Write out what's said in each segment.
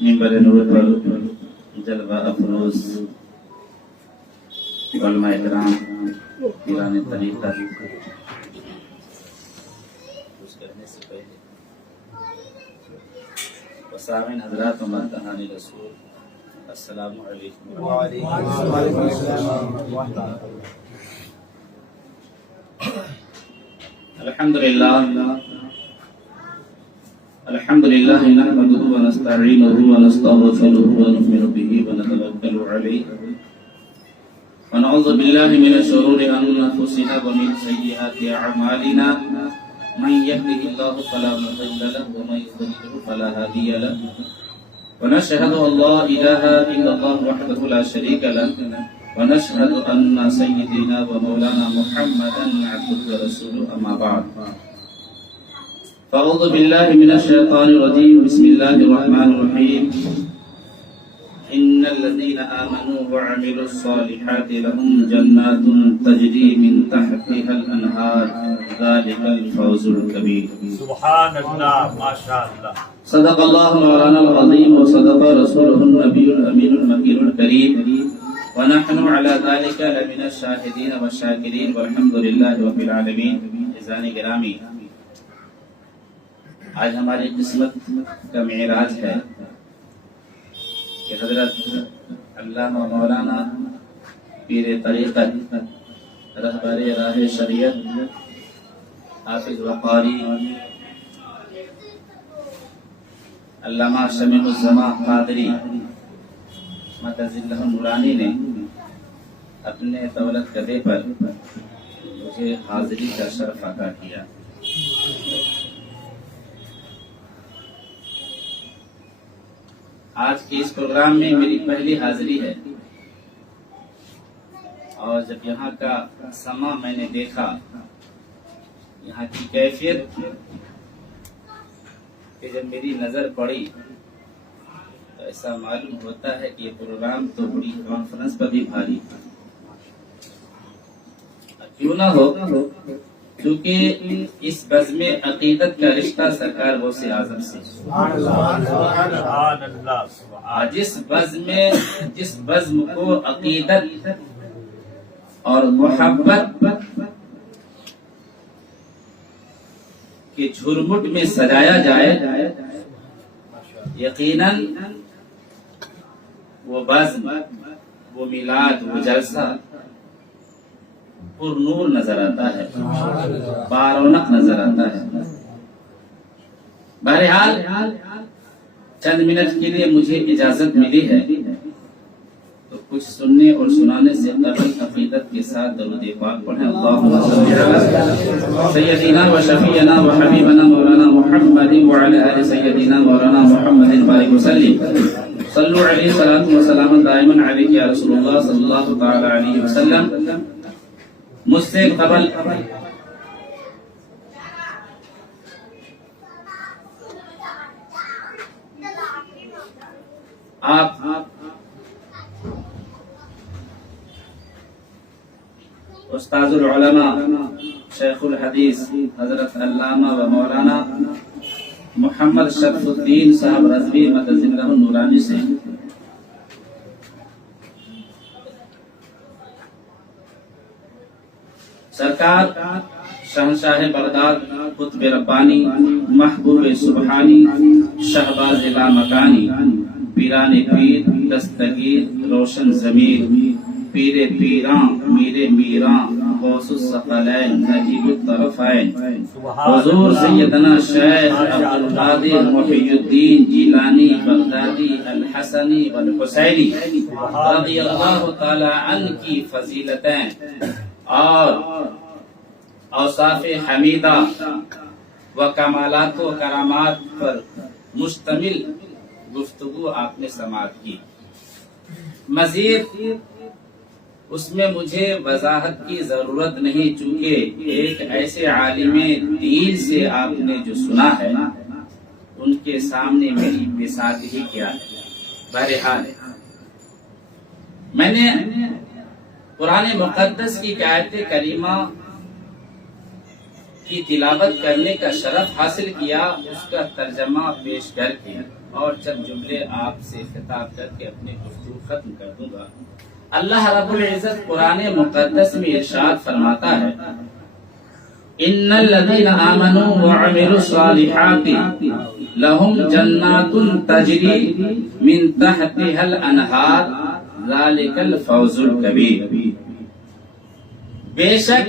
منبر نور پر جلوہ افروز علماء کرام پیران طریقت کچھ کرنے سے پہلے وسامعین حضرات و مداحان رسول السلام علیکم وعلیکم السلام الحمد لله نحمده ونستعينه ونستغفره ونؤمن به ونتوكل عليه ونعوذ بالله من شرور انفسنا ومن سيئات اعمالنا من يهده الله فلا مضل له ومن يضلل فلا هادي له ونشهد ان لا اله الا الله وحده لا شريك له ونشهد ان سيدنا ومولانا محمدا عبده ورسوله اما بعد فأعوذ بالله من الشيطان الرجيم بسم الله الرحمن الرحيم إن الذين آمنوا وعملوا الصالحات لهم جنات تجري من تحتها الأنهار ذلك الفوز الكبير سبحان اللہ ماشاء اللہ صدق الله مولانا العظيم وصدق رسوله النبي الأمين المكين الكريم ونحن على ذلك لمن الشاهدين والشاكرين والحمد لله رب العالمين عزیزان گرامی، آج ہماری قسمت کا معراج ہے کہ حضرت علامہ مولانا پیر طریقت رہبر راہ شریعت حافظ وقاری علامہ شمیع الزمان قادری مدظلہ نورانی نے اپنے دولت گدے پر مجھے حاضری کا شرف عطا کیا۔ آج کے اس پروگرام میں میری پہلی حاضری ہے، اور جب یہاں کا سما میں نے دیکھا، یہاں کی کیفیت، کہ جب میری نظر پڑی تو ایسا معلوم ہوتا ہے کہ یہ پروگرام تو بڑی کانفرنس پر بھی بھاری، کیوں نہ ہو، کیونکہ اس بزم عقیدت کا رشتہ سرکار غوث اعظم سے، جس بزم کو عقیدت اور محبت کے جھرمٹ میں سجایا جائے، یقیناً وہ بزم، وہ میلاد، وہ جلسہ پر نور نظر آتا ہے، بارونق نظر آتا ہے۔ بہرحال چند منٹ کے لیے مجھے اجازت ملی ہے تو کچھ سننے اور سنانے سے قبل عقیدت کے ساتھ درود پاک پڑھیں۔ اللہم صلی علی سیدنا و شفیعنا و حبیبنا مولانا محمد وعلی آل سیدنا مولانا محمد بارک وسلم، صلو علیہ صلاۃ و سلام دائما علیک یا رسول اللہ صلی اللہ تعالی علیہ وسلم۔ مجھ سے قبل آپ استاذ العلماء شیخ الحدیث حضرت علامہ و مولانا محمد شرف الدین صاحب رضوی مدظلہ نورانی سے سرکار شہنشاہ بغداد، قطب ربانی، محبوب سبحانی، شہباز لامکانی، پیران پیر، دستگیر، روشن ضمیر، پیر پیراں، میر میراں، غوث الثقلین، نجیب الطرفین، حضور سیدنا شیخ عبدالقادر محی الدین جیلانی بغدادی الحسنی والحسینی رضی اللہ تعالی عنہ کی فضیلتیں اور اوصاف حمیدہ و کمالات و کرامات پر مشتمل گفتگو آپ نے سماعت کی۔ مزید اس میں مجھے وضاحت کی ضرورت نہیں، چونکہ ایک ایسے عالم دین سے آپ نے جو سنا ہے ان کے سامنے میری مثال ہی کیا ہے۔ بہرحال میں نے قرآن مقدس کی آیت کریمہ کی تلاوت کرنے کا شرف حاصل کیا، اس کا ترجمہ پیش کر کے اور چند جملے آپ سے خطاب کر کے اپنی گفتگو ختم کر دوں گا۔ اللہ رب العزت قرآن مقدس میں ارشاد فرماتا ہے ان الذين آمنوا وعملوا الصالحات لهم جنات تجري من تحتها الانہار ذلك الفوز الكبير۔ بے شک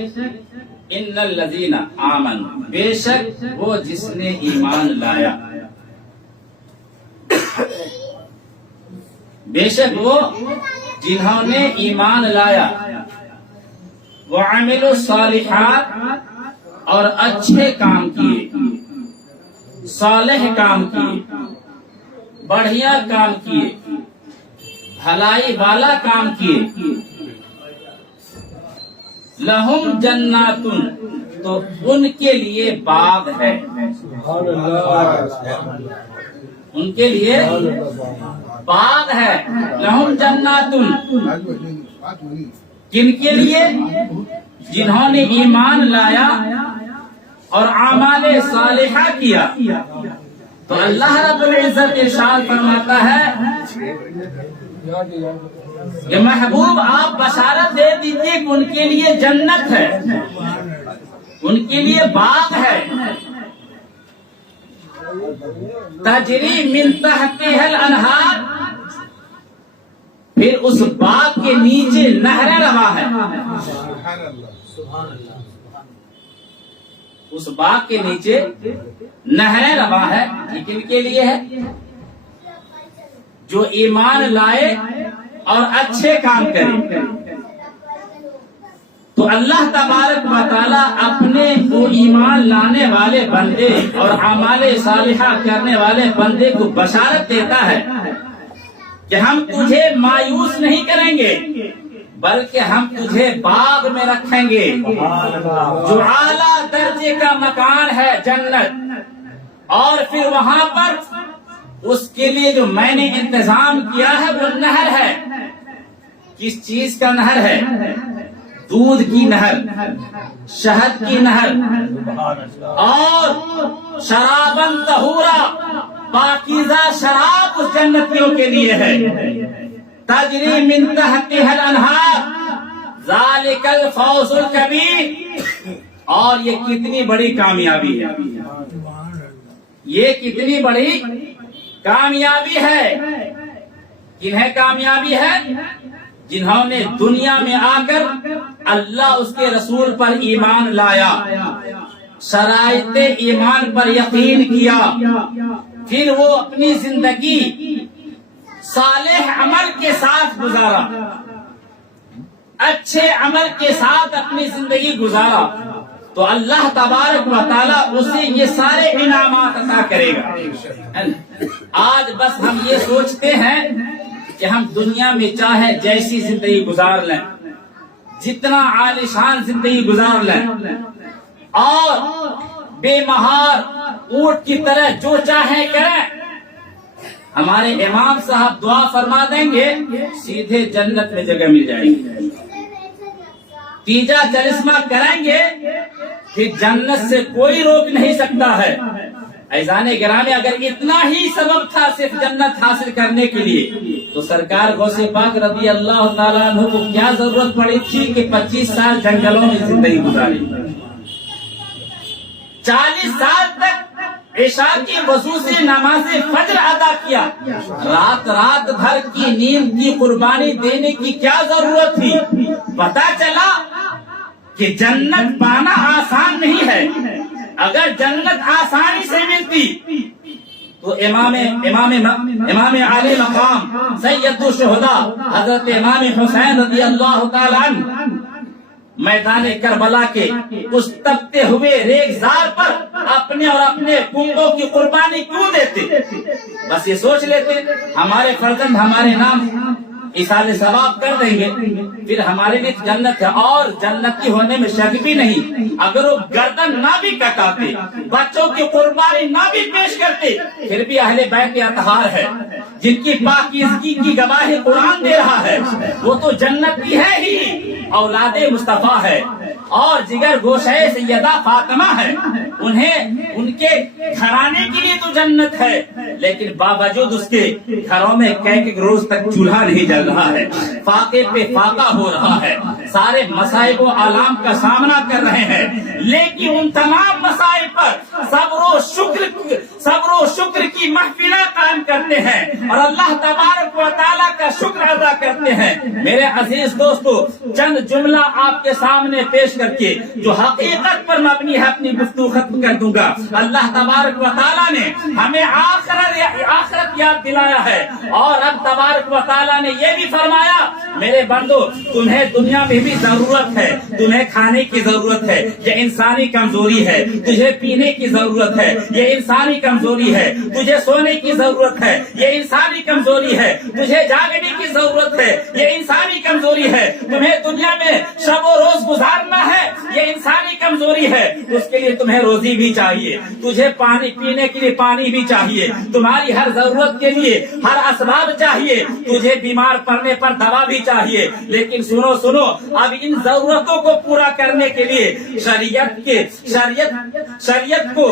ان الذين آمنوا، بے شک وہ جس نے ایمان لایا، بے شک وہ جنہوں نے ایمان لایا، وعملوا الصالحات اور اچھے کام کیے، صالح کام کیے، بڑھیا کام کیے، بھلائی والا کام کیے، لہم جناتن، تو ان کے لیے باغ ہے، ان کے لیے باغ ہے، لہم جناتن، کن کے لیے؟ جنہوں نے ایمان لایا اور اعمال صالحہ کیا۔ تو اللہ رب العزت ارشاد فرماتا ہے کہ محبوب آپ بشارت دے دیجیے کہ ان کے لیے جنت ہے، ان کے لیے باغ ہے، تجری من تحتها الانہار، پھر اس باغ کے نیچے نہریں روا ہے، اس باغ کے نیچے نہریں روا ہے۔ یہ کن کے لیے ہے؟ جو ایمان لائے اور اچھے کام کرے۔ تو اللہ تبارک و تعالی اپنے وہ ایمان لانے والے بندے اور اعمال صالحہ کرنے والے بندے کو بشارت دیتا ہے کہ ہم تجھے مایوس نہیں کریں گے، بلکہ ہم تجھے باغ میں رکھیں گے، جو اعلیٰ درجے کا مکان ہے جنت، اور پھر وہاں پر اس کے لیے جو میں نے انتظام کیا ہے وہ نہر ہے۔ کس چیز کا نہر ہے؟ دودھ کی نہر، شہد کی نہر، اور شرابن طہورا، پاکیزہ شراب اس جنتیوں کے لیے ہے۔ تجری من تحتها الانہار ذالک الفوز الکبیر، اور یہ کتنی بڑی کامیابی ہے، یہ کتنی بڑی کامیابی ہے۔ کنہیں کامیابی ہے؟ جنہوں نے دنیا میں آ کر اللہ اس کے رسول پر ایمان لایا، شرائط ایمان پر یقین کیا، پھر وہ اپنی زندگی صالح عمل کے ساتھ گزارا، اچھے عمل کے ساتھ اپنی زندگی گزارا، تو اللہ تبارک و تعالیٰ اسے یہ سارے انعامات عطا کرے گا۔ آج بس ہم یہ سوچتے ہیں کہ ہم دنیا میں چاہے جیسی زندگی گزار لیں، جتنا عالیشان زندگی گزار لیں، اور بے مہار اونٹ کی طرح جو چاہے کریں، ہمارے امام صاحب دعا فرما دیں گے سیدھے جنت میں جگہ مل جائے گی۔ تیجا چلسمہ کریں گے کہ جنت سے کوئی روک نہیں سکتا ہے۔ عزیزان گرامی، اگر اتنا ہی سبب تھا صرف جنت حاصل کرنے کے لیے، تو سرکار غوث پاک رضی اللہ تعالیٰ عنہ کو کیا ضرورت پڑی تھی کہ 25 سال جنگلوں میں زندگی گزاری، 40 سال تک عشاء کی وضو سے نماز فجر ادا کیا، رات بھر کی نیند کی قربانی دینے کی کیا ضرورت تھی؟ پتا چلا کہ جنت پانا آسان نہیں ہے۔ اگر جنت آسانی سے ملتی تو امام عالی مقام سید الشہداء حضرت امام حسین رضی اللہ تعالیٰ عنہ میدان کربلا کے اس تپتے ہوئے ریگزار پر اپنے اور اپنے کنبوں کی قربانی کیوں دیتے؟ بس یہ سوچ لیتے ہمارے فرزند ہمارے نام ایصال ثواب کر دیں گے پھر ہمارے لیے جنت ہے، اور جنتی ہونے میں شک بھی نہیں۔ اگر وہ گردن نہ بھی کٹاتے، بچوں کی قربانی نہ بھی پیش کرتے، پھر بھی اہل بیت اطہار ہے جن کی پاکیزگی کی گواہی قرآن دے رہا ہے، وہ تو جنتی ہے ہی، اولاد مصطفیٰ ہے اور جگر گوشہ سیدہ فاطمہ ہے، انہیں ان کے گھرانے کے لیے تو جنت ہے، لیکن باوجود اس کے گھروں میں ایک روز تک چولہا نہیں جل رہا ہے، فاقے پہ فاقہ ہو رہا ہے، سارے مصائب و آلام کا سامنا کر رہے ہیں، لیکن ان تمام مصائب پر صبر و شکر کی محفلیں قائم کرتے ہیں اور اللہ تبارک و تعالیٰ کا شکر ادا کرتے ہیں۔ میرے عزیز دوستو، چند جملہ آپ کے سامنے پیش کر کے جو حقیقت پر مبنی ہے اپنی گفتگو ختم کر دوں گا۔ اللہ تبارک و تعالیٰ نے ہمیں آخرت یاد دلایا ہے، اور اب تبارک و تعالیٰ نے یہ بھی فرمایا، میرے بندو تمہیں دنیا میں بھی ضرورت ہے، تمہیں کھانے کی ضرورت ہے، یہ انسانی کمزوری ہے، تجھے پینے کی ضرورت ہے، یہ انسانی کمزوری ہے، تجھے سونے کی ضرورت ہے، یہ انسانی کمزوری ہے، تجھے جاگنے کی ضرورت ہے، یہ انسانی کمزوری ہے، تمہیں دنیا میں شب و روز گزارنا ہے، یہ انسانی کمزوری ہے، اس کے لیے تمہیں روزی بھی چاہیے، تجھے پانی پینے کے لیے پانی بھی چاہیے، تمہاری ہر ضرورت کے لیے ہر اسباب چاہیے، تجھے بیمار پڑنے پر دوا بھی چاہیے، لیکن سنو اب ان ضرورتوں کو پورا کرنے کے لیے شریعت کو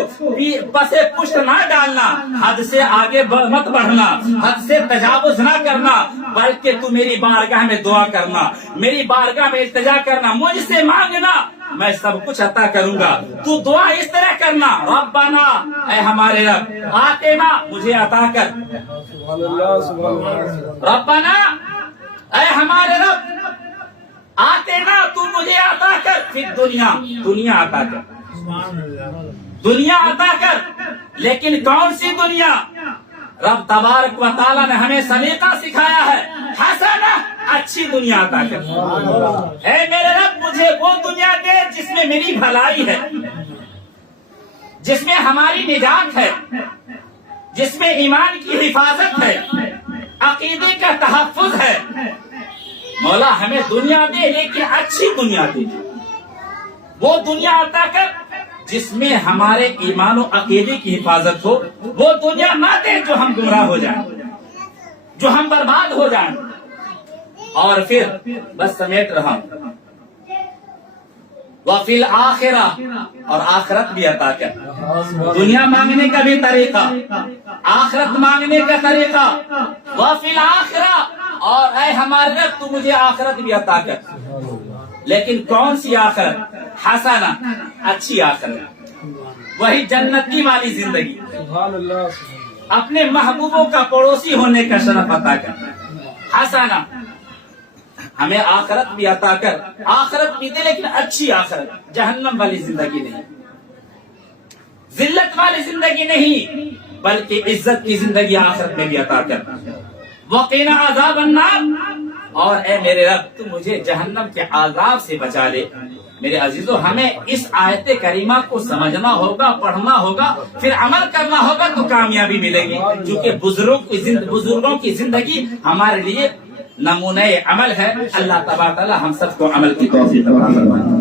پسے پشت نہ ڈالنا، حد سے آگے مت بڑھنا، حد سے تجاوز نہ کرنا، بلکہ تو میری بارگاہ میں دعا کرنا، میری بارگاہ میں التجا کرنا، مجھ سے مانگنا، میں سب کچھ عطا کروں گا۔ تو دعا اس طرح کرنا، ربنا اے ہمارے رب آتنا مجھے عطا کر، ربنا اے ہمارے رب آتنا تو مجھے عطا کر، پھر دنیا عطا کر، دنیا عطا کر، لیکن کون سی دنیا؟ رب تبارک و تعالیٰ نے ہمیں سلیقہ سکھایا ہے، حسنہ اچھی دنیا عطا کر، اے میرے رب مجھے وہ دنیا دے جس میں میری بھلائی ہے، جس میں ہماری نجات ہے، جس میں ایمان کی حفاظت ہے، عقیدے کا تحفظ ہے۔ مولا ہمیں دنیا دے لیکن اچھی دنیا دے، وہ دنیا عطا کر جس میں ہمارے ایمان و عقیدے کی حفاظت ہو، وہ دنیا نہ دے جو ہم گمراہ ہو جائیں، جو ہم برباد ہو جائیں۔ اور پھر بس سمیٹ رہا ہوں، وفی الآخرہ، اور آخرت بھی عطا کر، دنیا مانگنے کا بھی طریقہ، آخرت مانگنے کا طریقہ، وفی الآخرہ، اور اے ہمارے رب تو مجھے آخرت بھی عطا کر، لیکن کون سی آخرت؟ حسنہ اچھی آخرت، وہی جنتی والی زندگی، اپنے محبوبوں کا پڑوسی ہونے کا شرف عطا کر، حسنہ ہمیں آخرت بھی عطا کر، آخرت بھی دے لیکن اچھی آخرت، جہنم والی زندگی نہیں، ذلت والی زندگی نہیں، بلکہ عزت کی زندگی آخرت میں بھی عطا کر، وقنا عذاب النار، اور اے میرے رب تو مجھے جہنم کے عذاب سے بچا لے۔ میرے عزیزو ہمیں اس آیت کریمہ کو سمجھنا ہوگا، پڑھنا ہوگا، پھر عمل کرنا ہوگا تو کامیابی ملے گی، کیونکہ بزرگوں کی زندگی ہمارے لیے نمونہ عمل ہے۔ اللہ تبارک و تعالی ہم سب کو عمل کی توفیق عطا فرمائے۔